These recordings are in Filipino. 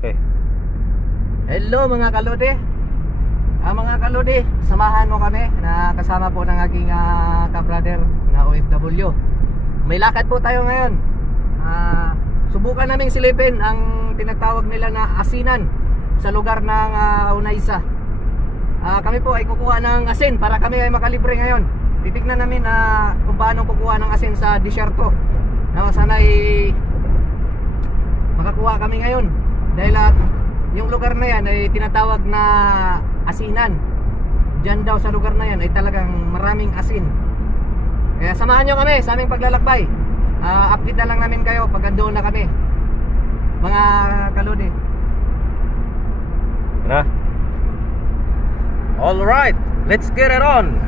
Okay. Hello mga kalode. Mga kalode, samahan mo kami na kasama po ng aking ka-brother na OFW. May lakad po tayo ngayon. Subukan naming silipin ang tinatawag nila na asinan sa lugar ng Unaysa. Kami po ay kukuha ng asin para kami ay makalibre ngayon. Titignan namin kung paano kukuha ng asin sa disyerto. Sana ay makakuha kami ngayon. Dahil yung lugar na yan ay tinatawag na asinan. Diyan daw sa lugar na yan ay talagang maraming asin. Kaya samahan nyo kami sa aming paglalakbay. Update na lang namin kayo pag andoon na kami, mga kalode. Na. All right, let's get it on.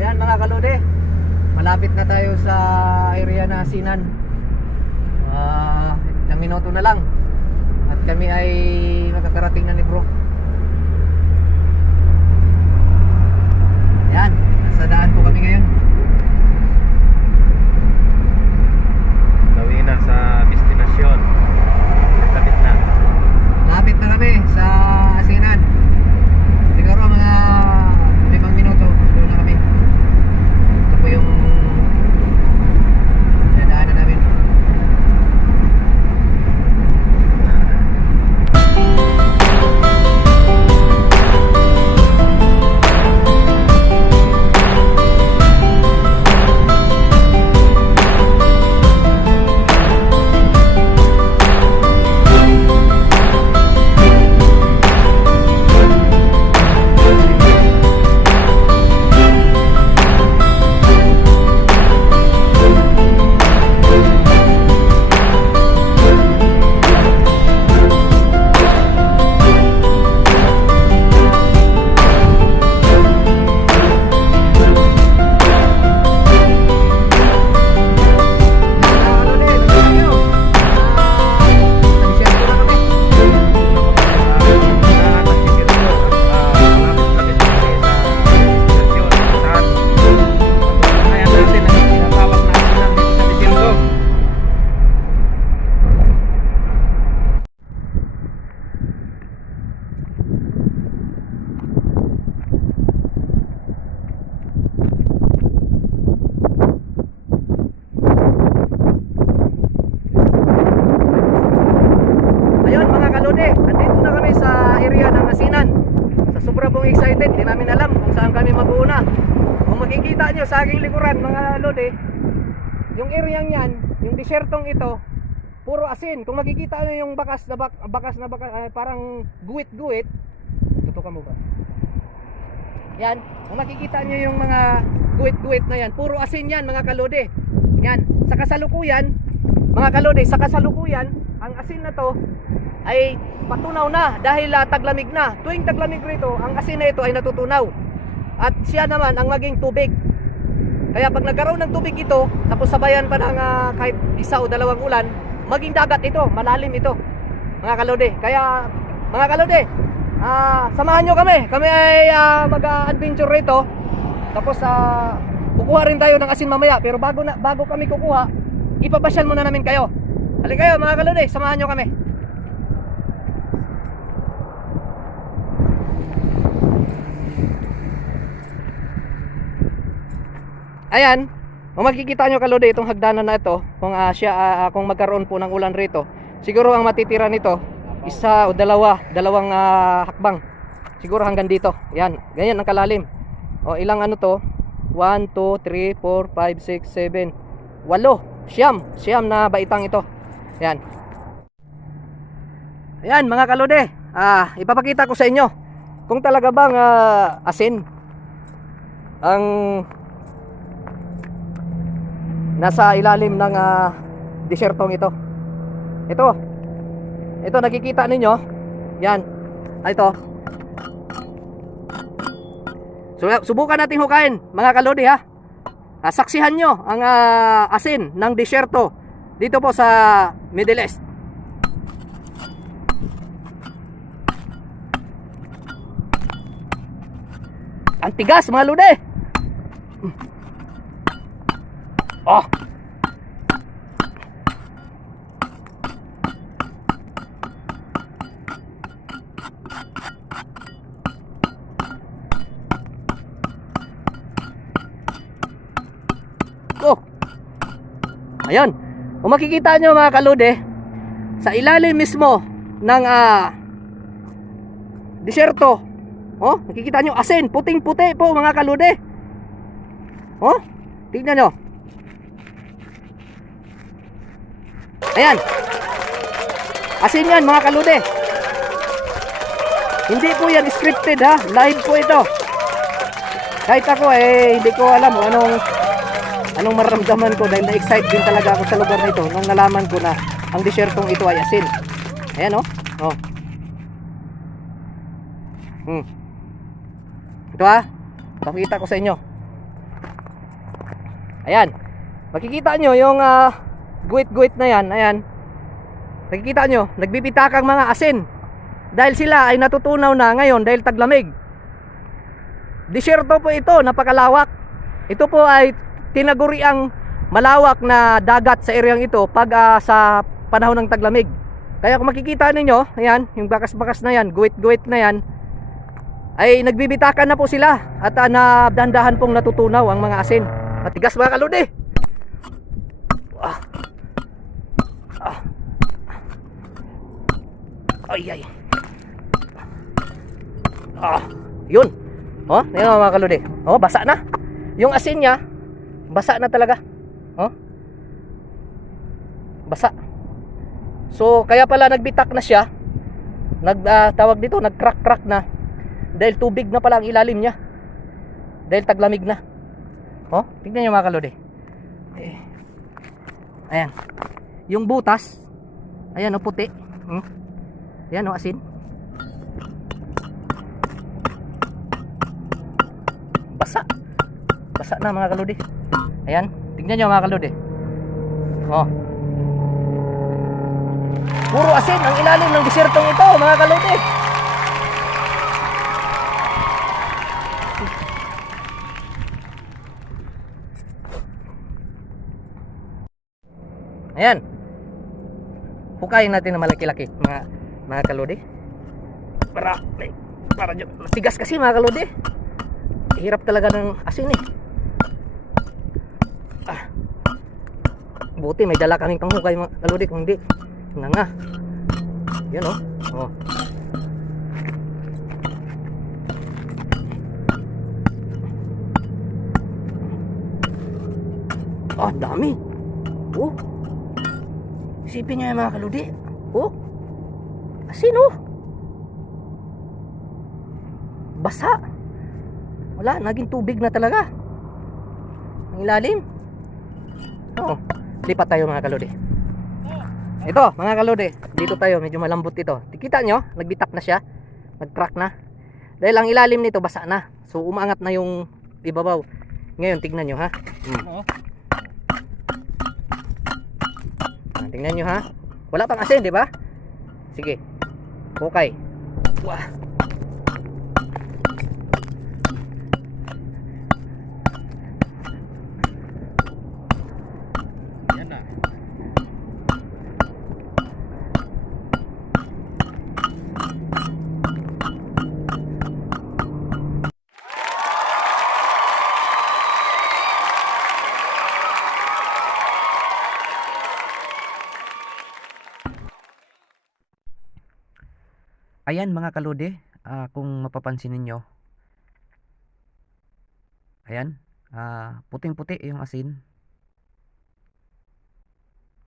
Ayan mga kalode, malapit na tayo sa area na asinan. Ilang minuto na lang at kami ay makakarating na Negro. Ayan, nasa daan po kami ngayon. Gawin na sa destinasyon. Lapit na. Lapit na kami sa asinan. Siguro mga 5 minuto doon na kami. Ito po yung dadaanan namin. Andito na kami sa area ng asinan. Sa sobra pong excited, di namin alam kung saan kami mag-uuna. Kung makikita nyo sa aking likuran mga lode, yung area yan, yung disyertong ito, puro asin. Kung makikita nyo yung bakas na parang guwit-guwit, tutukan mo ba? Yan, kung makikita nyo yung mga guwit-guwit na yan, puro asin yan mga kalode. Yan, sa kasalukuyan, mga kalode, sa kasalukuyan, ang asin na to ay patunaw na dahil taglamig na. Tuwing taglamig rito, ang asin na ito ay natutunaw. At siya naman ang maging tubig. Kaya pag nagkaroon ng tubig ito, tapos sabayan pa ng kahit isa o dalawang ulan, maging dagat ito, malalim ito, mga kalode. Kaya mga kalode, samahan nyo kami. Kami ay mag-adventure rito. Tapos kukuha rin tayo ng asin mamaya. Pero bago kami kukuha, ipapasyal muna namin kayo. Halika kayo mga kalode, samahan nyo kami. Ayan, kung makikita nyo kalode itong hagdanan na ito, kung magkaroon po ng ulan rito, siguro ang matitira nito isa o dalawang hakbang. Siguro hanggang dito. Yan, ganyan ang kalalim. O ilang ano to? 1, 2, 3, 4, 5, 6, 7 8, siyam na baitang ito. Yan. Ayan mga kalode, ipapakita ko sa inyo kung talaga bang asin ang nasa ilalim ng disyertong ito. Ito nakikita ninyo. Yan. Ito. So subukan natin hukayin mga kalodi ha. Saksihan nyo ang asin ng disyerto dito po sa Middle East. Ang tigas mga kalodi. Oh. Oh. Ayun. Kung makikita nyo mga kalode, sa ilalim mismo ng disyerto, oh, nakikita nyo asin, puting-puti po mga kalode. Oh, tingnan nyo. Ayan. Asin yan mga kalode. Hindi po yan scripted ha, live po ito. Kahit ako hindi ko alam anong maramdaman ko dahil na-excite din talaga ako sa lugar na ito nung nalaman ko na ang disyertong ito ay asin. Ayan oh. Oh. Ito ha. Pakita ko sa inyo. Ayan. Makikita nyo yung guwit-guwit na yan. Ayan. Makikita nyo, nagbibitakang mga asin. Dahil sila ay natutunaw na ngayon dahil taglamig. Disyerto po ito, napakalawak. Ito po ay tinaguri ang malawak na dagat sa areang ito pag sa panahon ng taglamig. Kaya kung makikita ninyo, ayan, yung bakas-bakas na yan, guwit-guwit na yan, ay nagbibitakan na po sila at dahan-dahan pong natutunaw ang mga asin. Matigas mga kaludi. Ay. Yun. Oh, yun mga kaludi. Oh, basa na. Yung asin niya, basa na talaga. Oh. Basa. So, kaya pala nagbitak na siya. Tawag dito, nag-crack-crack na. Dahil tubig na pala ang ilalim niya. Dahil taglamig na. Oh, tingnan niyo mga kalodi. Ayan. Yung butas, ayan oh, puti. Ayan oh, asin. Basa. Basa na mga kalodi. Ayan, tingnan niyo mga kalodi. Oh. Puro asin ang ilalim ng disyertong ito, mga kalodi. Ayan. Hukayin natin na malaki-laki, mga kalodi. Para matigas kasi mga kalodi. Hirap talaga ng asin eh. Buti may dala kaming panghukay mga kalodi, kung hindi nga. Yan oh. Oh, dami. Oh. Isipin nyo yung mga kaludi. Oh. Asin oh. Basa. Wala, naging tubig na talaga ang ilalim. Oh. Lipat tayo mga kaludi. Ito mga kalodi, dito tayo, medyo malambot ito. Kita nyo, nagbitak na siya, nag-crack na. Dahil ang ilalim nito basa na. So umaangat na yung ibabaw. Ngayon tignan nyo ha. Tingnan nyo ha. Wala pang asin, di ba? Sige. Okay. Wah. Ayan mga kalode, kung mapapansin ninyo, ayan, puting-puti yung asin.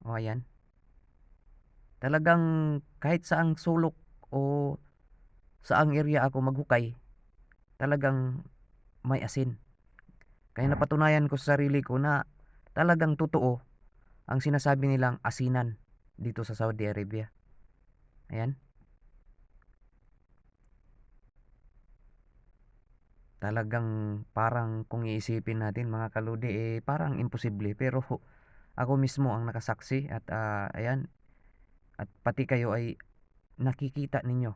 O ayan, talagang kahit saang sulok o saang area ako maghukay, talagang may asin. Kaya napatunayan ko sa sarili ko na talagang totoo ang sinasabi nilang asinan dito sa Saudi Arabia. Ayan. Talagang parang kung iisipin natin mga kaludi, parang imposible. Pero ako mismo ang nakasaksi at ayan, at pati kayo ay nakikita ninyo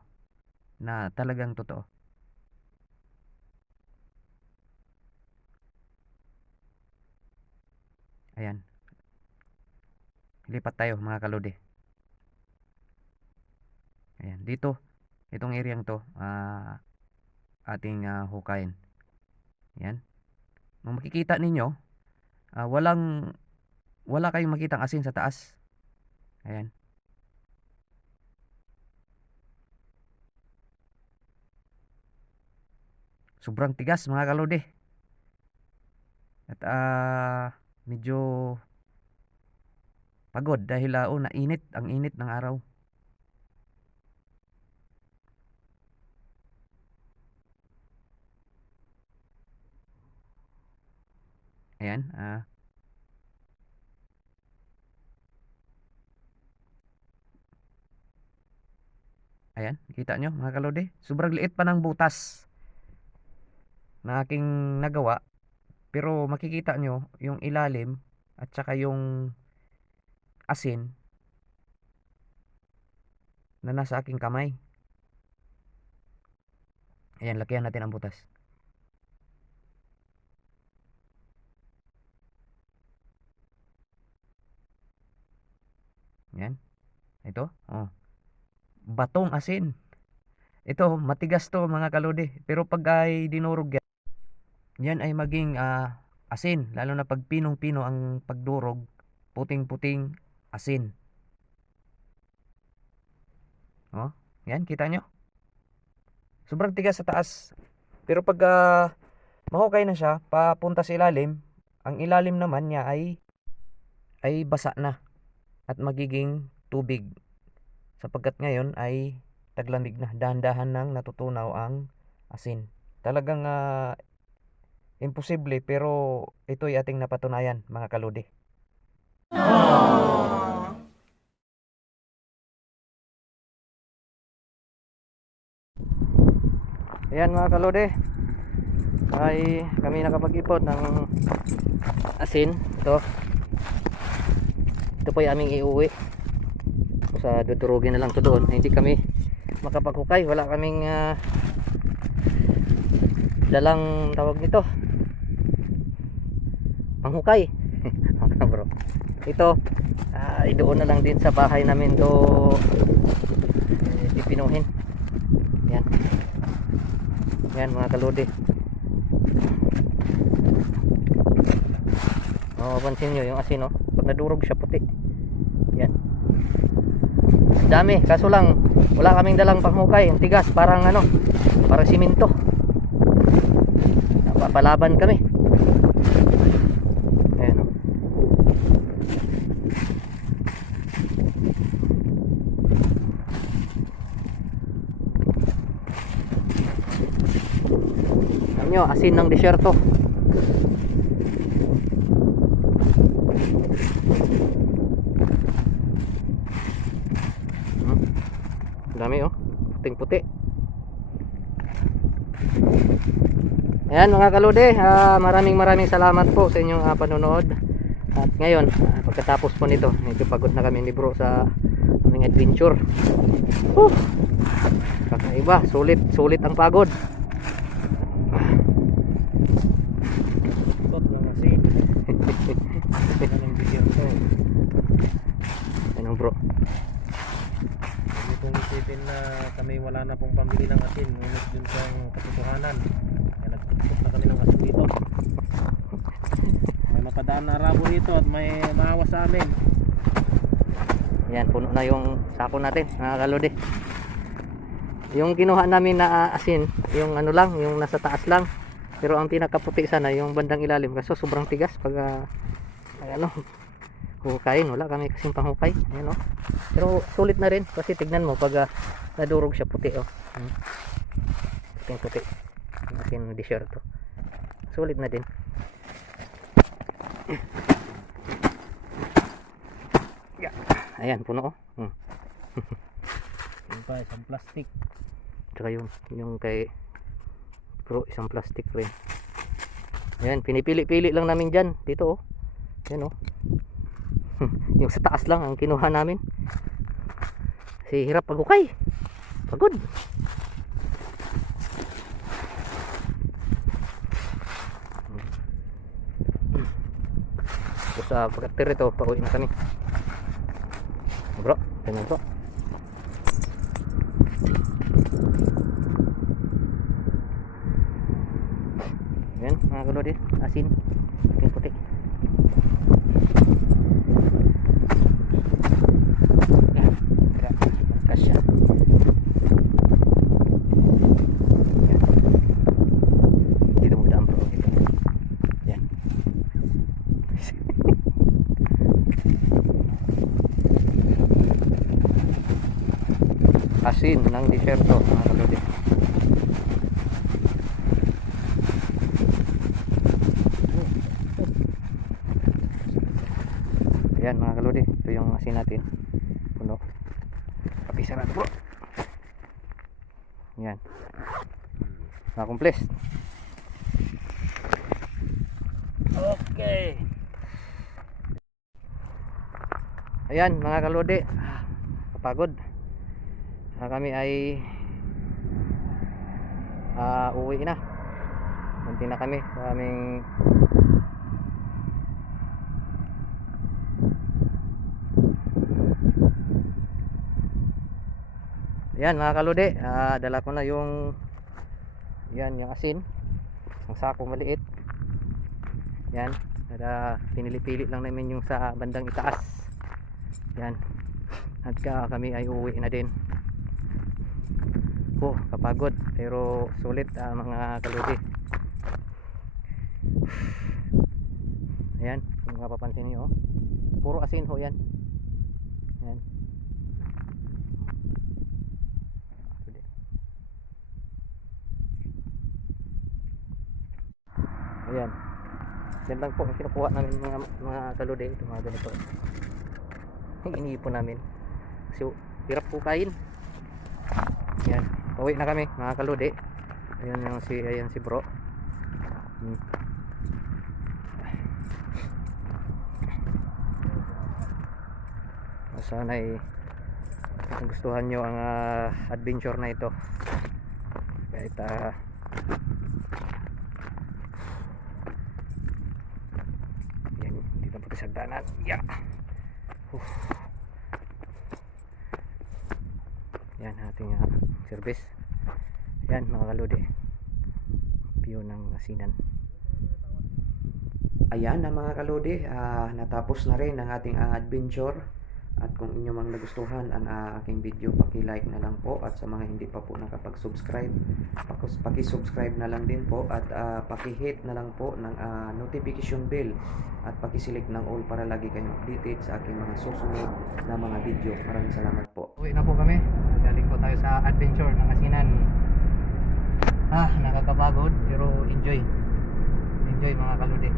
na talagang totoo. Ayan, lipat tayo mga kaludi. Ayan, dito, itong areang to, ating hukayin. Ayan. Kung makikita ninyo, wala kayong makitang asin sa taas. Ayan. Sobrang tigas mga kaludi. At medyo pagod dahil ang init ng araw. Ayan, ayan, kita nyo mga kalodi. Sobrang liit pa ng butas na aking nagawa. Pero makikita nyo yung ilalim at saka yung asin na nasa aking kamay. Ayan, lakihan natin ang butas. Ayan. Ito, batong asin. Ito, matigas to mga kalodi. Pero pag ay dinurog yan ay maging asin. Lalo na pag pinong-pino ang pagdurog, puting-puting asin. Yan, kita nyo. Sobrang tigas sa taas. Pero pag mahukay na siya, papunta sa ilalim, ang ilalim naman niya ay basa na at magiging tubig. Sapagkat ngayon ay taglamig na, dahan-dahan nang natutunaw ang asin. Talagang imposible, pero ito'y ating napatunayan mga kaludi. Ayan mga kaludi, ay kami nakapag-ipon ng asin. Ito po yung aming iuwi. Sa dudurugin na lang to doon. Hindi kami makapaghukay, wala kaming dalang tawag nito panghukay. Bro, ito doon na lang din sa bahay namin to pipinuhin. Yan, yan mga kaludi. Pansin nyo yung asin, pag nadurog siya puti. Yan, dami, kaso lang wala kaming dalang panghukay. Ang tigas, parang parang simento. Napapalaban kami. Ayan, nyo, asin ng desierto. Dami, puting puti. Ayan mga kaludi, maraming salamat po sa inyong panonood. At ngayon, pagkatapos po nito, medyo pagod na kami ni bro sa aming adventure. Kakaiba, sulit ang pagod. Ano bro, kung isipin na kami wala na pong pambili ng asin, ngunit dun sa katotohanan ay nagtutok na kami ng asin dito. May mapadaan na arabo dito at may maawa sa amin. yan, puno na yung sako natin mga kaludi. Yung kinuha namin na asin, yung lang, yung nasa taas lang. Pero ang pinakaputi sana yung bandang ilalim, kasi sobrang tigas pag hukayin. Wala kami kasing panghukay. Ayan, pero sulit na rin kasi tignan mo pag nadurog siya puti, puting puti aking desierto. Sulit na din. Ayan, puno. Yung pa, isang plastic. Tsaka yung kay bro, isang plastic rin. Ayan, pinipili-pili lang namin dyan. Dito oh. Ayan oh. Yung sa taas lang ang kinuha namin. Kasi hirap pagukay. Pagod. Tapos pagkatir ito, pauwi na kami. Bro, ganyan bro. Yan mga kalodi, asin, puting-puti. Yan, kasya. Yan. Dito mo daan bro, dito. Yan. Asin ng disyerto mga kalodi. Ayan mga kalodi, ito yung asin natin. Puno. Papisaran bro. Yan. Na-complete. Okay. Ayan mga kalodi, kapagod. Kami ay uwi na. Munti na kami sa aming yan mga kalodi, dala ko na yung yan, yung asin, ang sako maliit. Yan, pinili-pili lang namin yung sa bandang itaas. Yan, at kami ay uwi na din. Kapagod pero sulit mga kalodi. Ayan, kung mapapansin niyo, puro asin ho yan. Yan. Ayan. Yan lang po ang kinukuha namin mga kalodi. Ito mga ganito. Yung iniipon namin. Kasi hirap po kain. Yan. Pauwi na kami mga kalodi. Ayan si bro. Sana ay gustuhan nyo ang adventure na ito. Kahit yan, dito po sa danan. Yeah. Yan ating service. Yan mga kalodi, view ng asinan. Ayan na mga kalodi, natapos na rin ang ating adventure. At kung inyo mang nagustuhan ang aking video, paki-like na lang po. At sa mga hindi pa po nakapag-subscribe, paki-subscribe na lang din po. At paki-hit na lang po ng notification bell. At paki-select ng all para lagi kayong updated sa aking mga susunod na mga video. Maraming salamat po. Uwi na po kami. Galing po tayo sa adventure ng asinan. Nakakapagod pero enjoy. Enjoy mga kalodi.